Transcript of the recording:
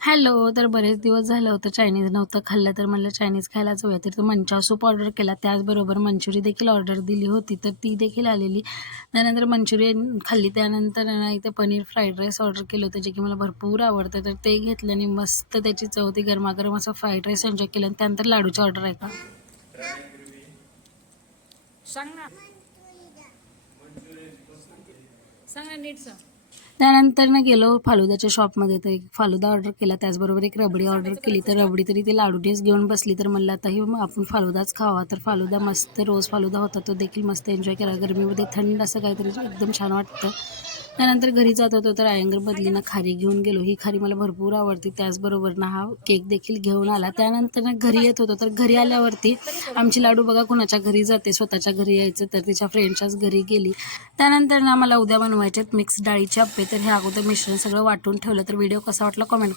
Hello. तर बरेच दिवस झालं होतं चायनीज नव्हतं खाल्लं, तर म्हणलं चायनीज खायला जाऊया. तर तो मंचा सूप ऑर्डर केला, त्याचबरोबर मंचुरी देखील ऑर्डर दिली होती, तर ती देखील आलेली. त्यानंतर मंचुरियन खाल्ली. त्यानंतर ना इथे पनीर फ्राईड राईस ऑर्डर केलं होतं, जे की मला भरपूर आवडतं. तर ते घेतलं आणि मस्त त्याची चव होती. गरमागरम असं फ्राईड राईस एन्जॉय केलं. आणि त्यानंतर लाडूची ऑर्डर आहे का सांग ना सांग ना नीट सांग. त्यानंतर ना गेलो फालुदाच्या शॉपमध्ये, तर एक फालुदा ऑर्डर केला, त्याचबरोबर एक रबडी ऑर्डर केली. तर रबडी तरी ते लाडूनेच घेऊन बसली, तर म्हणलं आता ही आपण फालुदाच खावा. तर फालुदा मस्त रोज फालुदा होता, तो देखील मस्त एन्जॉय केला. गरमीमध्ये थंड असं काहीतरी एकदम छान वाटतं. त्यानंतर घरी जात होतो, तर आयंगरमधली ना खारी घेऊन गेलो. ही खारी मला भरपूर आवडते. त्याचबरोबर ना हा केक देखील घेऊन आला. त्यानंतर ना घरी येत होतो, तर घरी आल्यावरती आमची लाडू बघा कुणाच्या घरी जाते, स्वतःच्या घरी यायचं, तर तिच्या फ्रेंडच्याच घरी गेली. त्यानंतर ना मला उद्या बनवायचे मिक्स डाळीचे अप्पे. तर हे अगोदर मिश्रण सगळं वाटून ठेवलं. तर व्हिडिओ कसा वाटला कमेंट